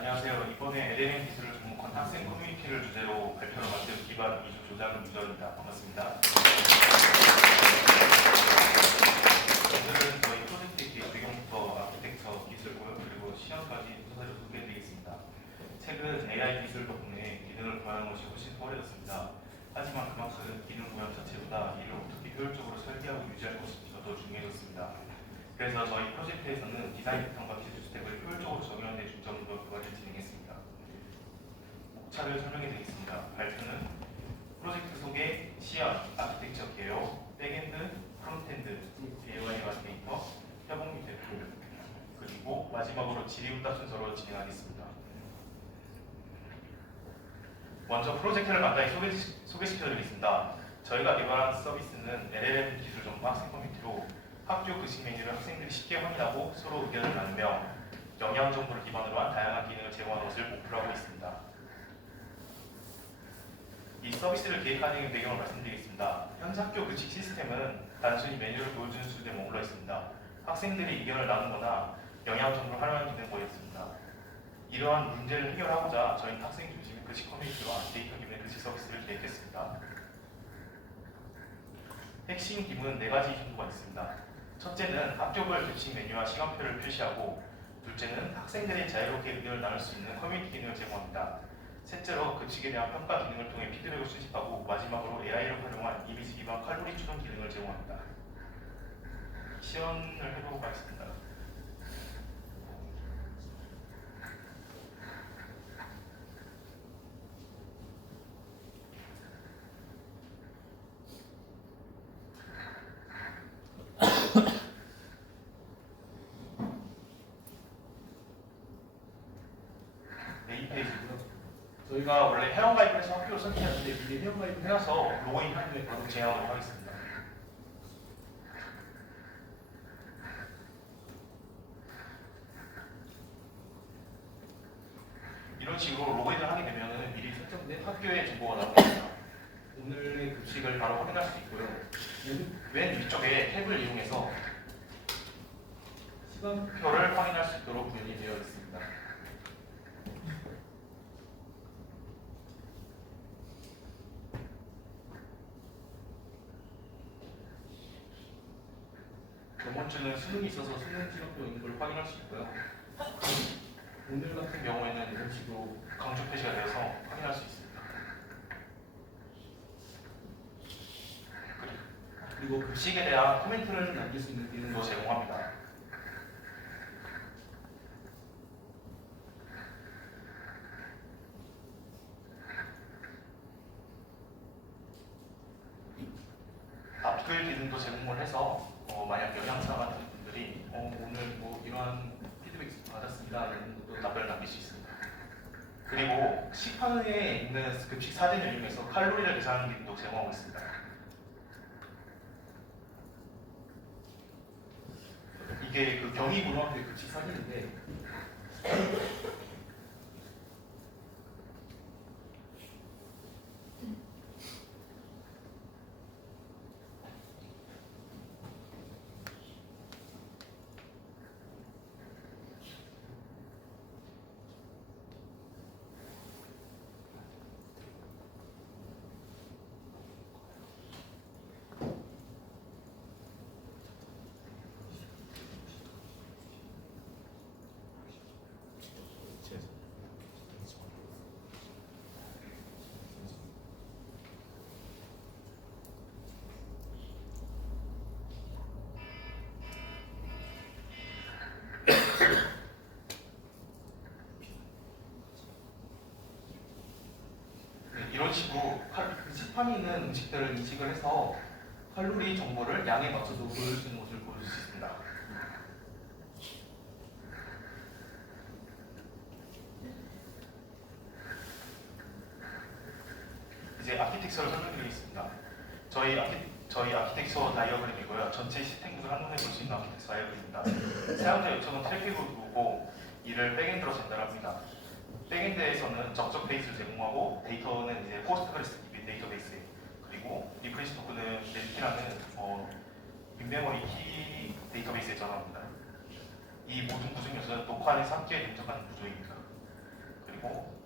안녕하세요. 이번에 LLM 기술을 접목한 학생 커뮤니티를 주제로 발표를 맡은 기반 이주 조장 유전입니다. 반갑습니다. 오늘은 저희 프로젝트의 배경부터 아키텍처 기술 고요 그리고 시험까지 순서대로 소개해드리겠습니다. 최근 AI 기술 덕분에 기능을 구하는 것이 훨씬 수월해졌습니다. 하지만 그만큼 기능 구현 자체보다 이를 어떻게 효율적으로 설계하고 유지할 것인지가 더 중요해졌습니다. 그래서 저희 프로젝트에서는 디자인 패턴과 기술 스택을 효율적으로 적용하는 데 중점으로 교과를 진행했습니다. 목차를 설명해 드리겠습니다. 발표는 프로젝트 소개, 시연, 아키텍처 개요, 백엔드, 프론트엔드, AI와 데이터, 협업 및 대표, 그리고 마지막으로 질의응답 순서로 진행하겠습니다. 먼저 프로젝트를 간단히 소개, 소개시켜드리겠습니다. 저희가 개발한 서비스는 LLM 기술 전문 학생 커뮤니티로 학교 급식 메뉴를 학생들이 쉽게 확인하고 서로 의견을 나누며 영양 정보를 기반으로 한 다양한 기능을 제공하는 것을 목표로 하고 있습니다. 이 서비스를 계획하는 배경을 말씀드리겠습니다. 현재 학교 급식 시스템은 단순히 메뉴를 보여주는 수준에 머물러 있습니다. 학생들이 의견을 나누거나 영양 정보를 활용하는 기능을 보였습니다. 이러한 문제를 해결하고자 저희는 학생 중심의 급식 커뮤니티와 데이터 기반의 급식 서비스를 계획했습니다. 핵심 기문은 네 가지 정도가 있습니다. 첫째는 학교별 급식 메뉴와 시간표를 표시하고 둘째는 학생들이 자유롭게 의견을 나눌 수 있는 커뮤니티 기능을 제공합니다. 셋째로 급식에 대한 평가 기능을 통해 피드백을 수집하고 마지막으로 AI를 활용한 이미지 기반 칼로리 추론 기능을 제공합니다. 시연을 해보고 가겠습니다. 네, 이 페이지고요. 저희가 원래 회원가입을 해서 학교를 선택했는데 미리 회원가입을 해놔서 로그인 한 후에 바로 진행하도록 하겠습니다. 이런 식으로 로그인을 하게 되면 미리 설정된 학교의 정보가 나옵니다. 오늘의 급식을 바로 확인할 수 있고요. 왼- 왼 위쪽에 탭을 이용해서 시간표를 확인할 수 있도록 구현이 되어 있습니다. 주는 수능이 있어서 수능 시간표 있는 걸 확인할 수 있고요. 오늘 같은 경우에는 이런 식으로 강조 표시가 되어서 확인할 수 있습니다. 그리고 급식에 대한 코멘트를 남길 수 있는 기능도 제공합니다. 앞글 기능도 제공을 해서 어, 만약 영양사 같은 분들이 어, 오늘 뭐 이러한 피드백 받았습니다 이런 것도 답변을 남길 수 있습니다. 그리고 식판에 있는 급식 사진을 이용해서 칼로리를 계산하는 기능도 제공하고 있습니다. 이게 그 경희고등학교의 급식 사진인데 네, 식으로 칼- 그 음식들을 인식을 해서 칼로리 정보를 양에 맞춰서 보여줄 수 있는 것을 보여줄 수 있습니다. 이제 아키텍처를 설명드리겠습니다. 저희 아키 저희 아키텍처 다이어그램이고요. 전체 시스템을 한눈에 볼 수 있는 아키텍처 다이어그램입니다. 사용자 요청은 트래픽을 보고 이를 백엔드로 전달합니다. 백엔드에서는 적적 베이스를 제공하고 데이터는 이제 포스트그레스DB 데이터베이스에 그리고 리프레시 토큰은 넷키라는 어, 인메모리 키 데이터베이스에 저장합니다. 이 모든 구조 요소는 녹화는 학교에 등장하는 구조입니다. 그리고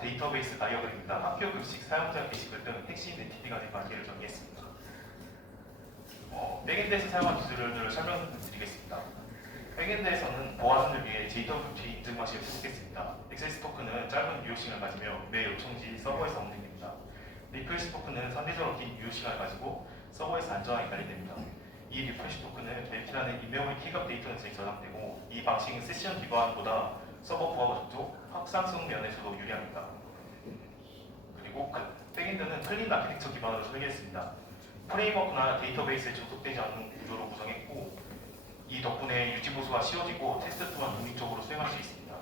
데이터베이스 다이어그램입니다. 학교 급식 사용자 게시글 등 핵심 엔티티 간의 관계를 정리했습니다. 어, 백엔드에서 사용한 기술을 설명드리겠습니다. 백엔드에서는 보안을 위해 JWT 인증 방식을 선택했습니다. 액세스 토큰은 짧은 유효시간을 가지며 매 요청 시 서버에서 업데이트됩니다. 리플시 토큰은 상대적으로 긴 유효시간을 가지고 서버에서 안전하게 관리됩니다. 이 리플시 토큰은 멜티라는 인메모리 킥업 데이터 연산이 저장되고 이 방식은 세션 기반보다 서버 부하가 적고 확산성 면에서도 유리합니다. 그리고 그 백엔드는 클린 아키텍처 기반으로 설계했습니다. 프레임워크나 데이터베이스에 접속되지 않는 구조로 구성했고 이 덕분에 유지 보수가 쉬워지고 테스트 또한 독립적으로 수행할 수 있습니다.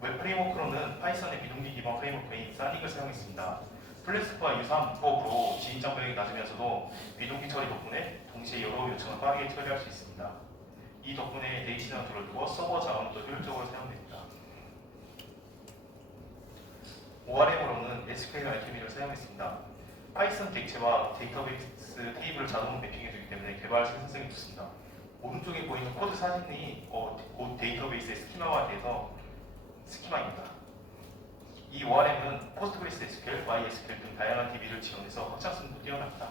웹 프레임워크로는 파이썬의 비동기 기반 프레임워크인 사닉을 사용했습니다. 플래스크와 유사한 문법으로 지인 장벽이 낮으면서도 비동기 처리 덕분에 동시에 여러 요청을 빠르게 처리할 수 있습니다. 이 덕분에 데이치나 줄어들고 서버 자원도 효율적으로 사용됩니다. ORM으로는 SQL RDB를 사용했습니다. 파이썬 객체와 데이터베이스 테이블을 자동으로 매핑해 때문에 개발 생산성이 좋습니다. 오른쪽에 보이는 코드 사진이 어, 곧 데이터베이스의 스키마와 대해서 스키마입니다. 이 ORM은 포스트그레스 SQL, MySQL 등 다양한 DB를 지원해서 확장성도 뛰어납니다.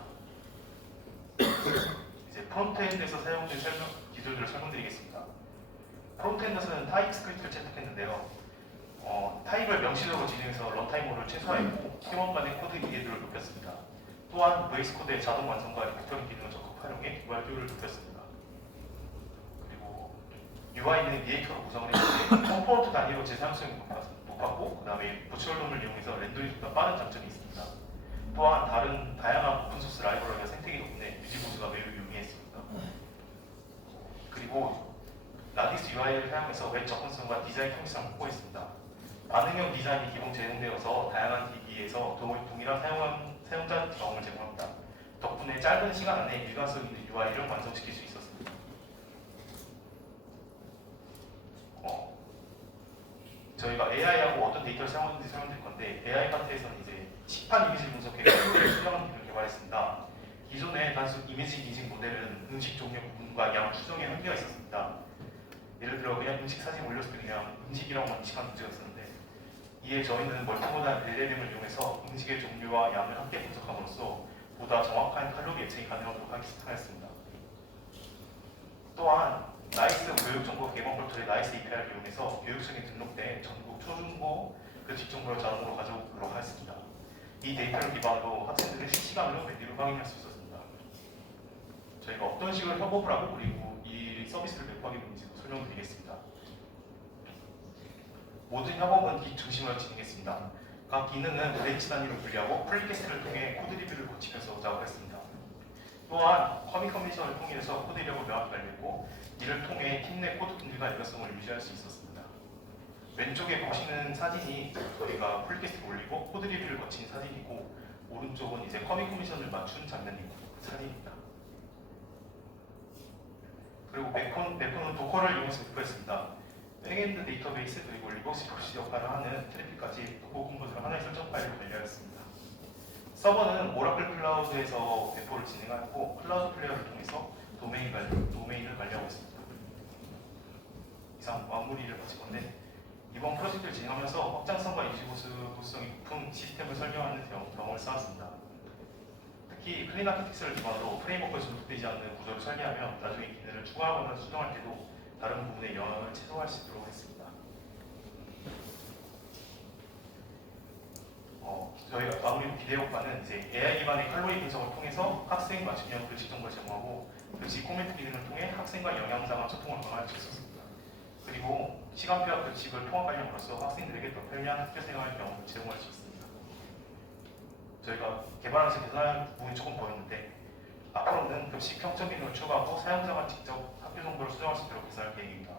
이제 프론트엔드에서 사용된 설명, 기술들을 설명드리겠습니다. 프론트엔드에서는 타입 스크립트를 채택했는데요. 어, 타입을 명시적으로 진행해서 런타임을 최소화했고 팀원 간의 코드 이해도를 높였습니다. 또한 VS 코드의 자동 완성과 리프터링 기능을 적극 활용해 개발 효율을 높였습니다. 그리고 UI는 리액터로 구성을 했는데 컴포넌트 단위로 재사용성이 높았- 높았고 그 다음에 버추얼롬을 이용해서 렌더링보다 빠른 장점이 있습니다. 또한 다른 다양한 오픈소스 라이브러리가 생태계 덕분에 유지 보수가 매우 용이했습니다. 그리고 라디스 UI를 사용해서 웹 접근성과 디자인 통일성을 확보했습니다. 반응형 디자인이 기본 제공되어서 다양한 DB에서 동일한 사용, 사용자 경험을 제공합니다. 덕분에 짧은 시간 안에 일관성 있는 UI를 완성시킬 수 있었습니다. 어, 저희가 AI하고 어떤 데이터를 사용하는지 설명드릴 건데 AI 파트에서는 이제 시판 이미지 분석에 모델을 수정하는 기능을 개발했습니다. 기존의 단순 이미지 인식 모델은 음식 종류 부분과 양 추정에 한계가 있었습니다. 예를 들어 그냥 음식 사진 올렸을 때 그냥 음식이라고만 인식하는 문제가 있었는데 이에 저희는 멀티모달 LLM을 이용해서 음식의 종류와 양을 함께 분석함으로써 보다 정확한 칼로리 예측이 가능하도록 하였습니다. 또한 나이스 교육정보 개발 포털의 나이스 API를 이용해서 교육청에 등록된 전국 초중고 그 직정보를 자동으로 가져오도록 하였습니다. 이 데이터를 기반으로 학생들이 실시간으로 메뉴를 확인할 수 있었습니다. 저희가 어떤 식으로 협업을 하고 그리고 이 서비스를 배포하게 되는지 설명드리겠습니다. 모든 협업은 기 중심으로 진행했습니다. 각 기능은 브랜치 단위로 분리하고 플리캐스트를 통해 코드 리뷰를 거치면서 작업했습니다. 또한 커밋 커미션을 통해서 코드 이력을 명확히 알렸고 이를 통해 팀 내 코드 분리가 일관성을 유지할 수 있었습니다. 왼쪽에 보시는 사진이 저희가 플리캐스트를 올리고 코드 리뷰를 거친 사진이고 오른쪽은 이제 커밋 커미션을 맞춘 장면이고 그 사진입니다. 그리고 메콘은 도커를 이용해서 배포했습니다. 백엔드 데이터베이스 그리고 리버스 프로시 역할을 하는 트래픽까지 콤보드를 하나의 설정 파일을 관리하였습니다. 서버는 오라클 클라우드에서 배포를 진행하고 클라우드 플레이어를 통해서 도메인 관리, 도메인을 관리하고 있습니다. 이상 마무리를 마칠 건데 이번 프로젝트를 진행하면서 확장성과 유지보수성이 높은 시스템을 설명하는 경- 경험을 쌓았습니다. 특히 클린 아키텍처를 기반으로 프레임워크에 전속되지 않는 구조를 설계하면 나중에 기능을 추가하거나 수정할 때도 다른 부분의 영향을 최소화할 수 있도록 했습니다. 어, 저희가 마무리 기대 효과는 이제 AI 기반의 칼로리 분석을 통해서 학생 맞춤형 글씨 정보를 제공하고 글씨 코멘트 기능을 통해 학생과 영양상한 소통을 강화할 수 있었습니다. 그리고 시간표와 규칙을 통합 관련으로서 학생들에게 더 편리한 학교 생활 경험을 제공할 수 있습니다. 저희가 개발하면서 개선할 부분이 조금 보였는데 앞으로는 급식 평점 기능을 추가하고 사용자가 직접 학교 정보를 수정할 수 있도록 개선할 계획입니다.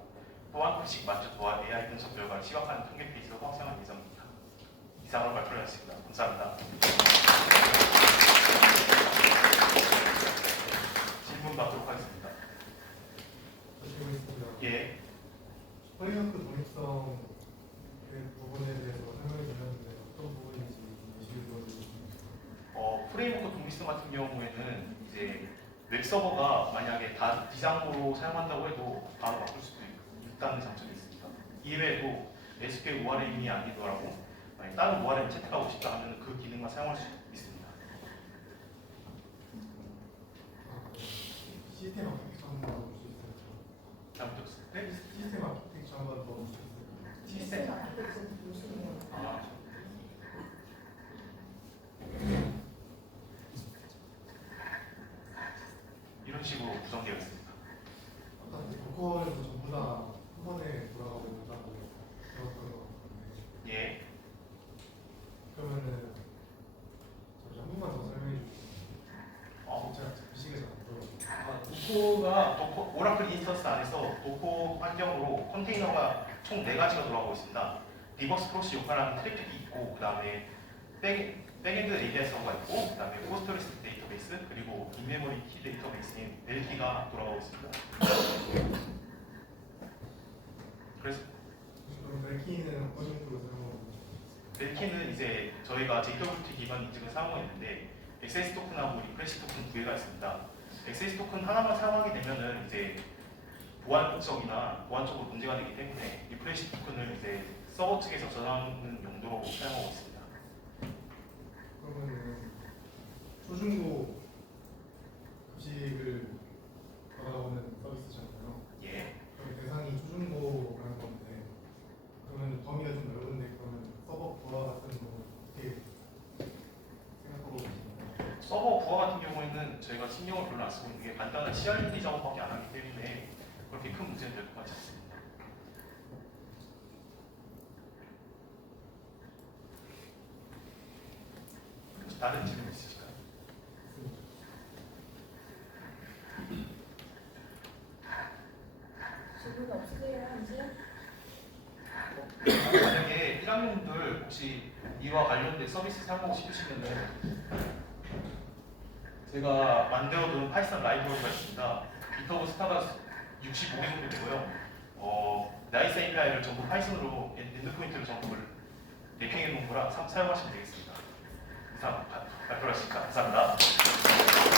또한 급식 만족도와 AI 분석 결과를 시각화하는 통계 페이지로 확장할 예정입니다. 이상으로 발표를 했습니다. 감사합니다. 질문 받도록 하겠습니다. 예, 프레임워크 독립성 그 부분에 대해서 설명해 주셨는데 어떤 부분인지 예시로 들어주시면 어, 프레임워크 독립성 같은 경우에는 웹 서버가 만약에 다 비상으로 사용한다고 해도 바로 바꿀 수도 있다는 장점이 있습니다. 이외에도 SQL URL이 아니더라고 만약 다른 URL 채택하고 싶다 하면 그 기능만 사용할 수 있습니다. 아, 네. 시스템 아키텍처 한번 더 볼 수 있을까요? 잘못 들었어요. 네? 시스템 아키텍처 한번 더 볼 수 있을까요? 시스템. 무슨 아. 이런 식으로 구성되어 있습니다. 도커에서 전부 다 한 번에 돌아가고 있다고 들었던 것 같은데 예. 그러면은 잠시 한 번만 더 설명해 주세요. 어, 제가 글씨가 잘안 보여요. 아, 도코가 도코, 오라클 인스턴스 안에서 도코 환경으로 컨테이너가 총 네 가지가 돌아가고 있습니다. 리버스 프로시 역할을 하는 트래픽이 있고 그 다음에 백, 백엔드 서버가 있고 그 다음에 포스트레스 데이터베이스 그리고 인메모리 키 데이터베이스인 벨키가 돌아가고 있습니다. 그래서 그럼 멜키는 어떤 식으로 사용하고 벨키는 이제 저희가 JWT 기반 인증을 사용하고 있는데 XS 토큰하고 리프레시 토큰 두 개가 있습니다. XS 토큰 하나만 사용하게 되면은 이제 보안적이나 보안적으로 문제가 되기 때문에 리프레시 토큰을 이제 서버 측에서 전하는 용도로 사용하고 있습니다. 그러면은 초중고 급식을 받아오는 서비스잖아요. 예. 그럼 대상이 초중고라는 건데 그러면 범위가 좀 넓은데 그러면 서버 부하 같은 거 어떻게 생각하고 서버 부하 같은 경우에는 저희가 신경을 별로 안 쓰고 있는 게 간단한 CRD 작업밖에 안 하기 때문에 그렇게 큰 문제는 될 것 같지 않습니다. 다른 질문 있으실까요? 질문 없으세요 이제? 만약에 1학년들 혹시 이와 관련된 서비스 사용하고 싶으시면은 제가 만들어둔 파이썬 라이브러리가 있습니다. 기터브 스타가 65개 정도 되고요. 어, 나이스 API를 전부 파이썬으로 엔드 포인트를 전부 랩핑해 놓은 거라 사- 사용하시면 되겠습니다. 이상 발표를 하시니까 감사합니다.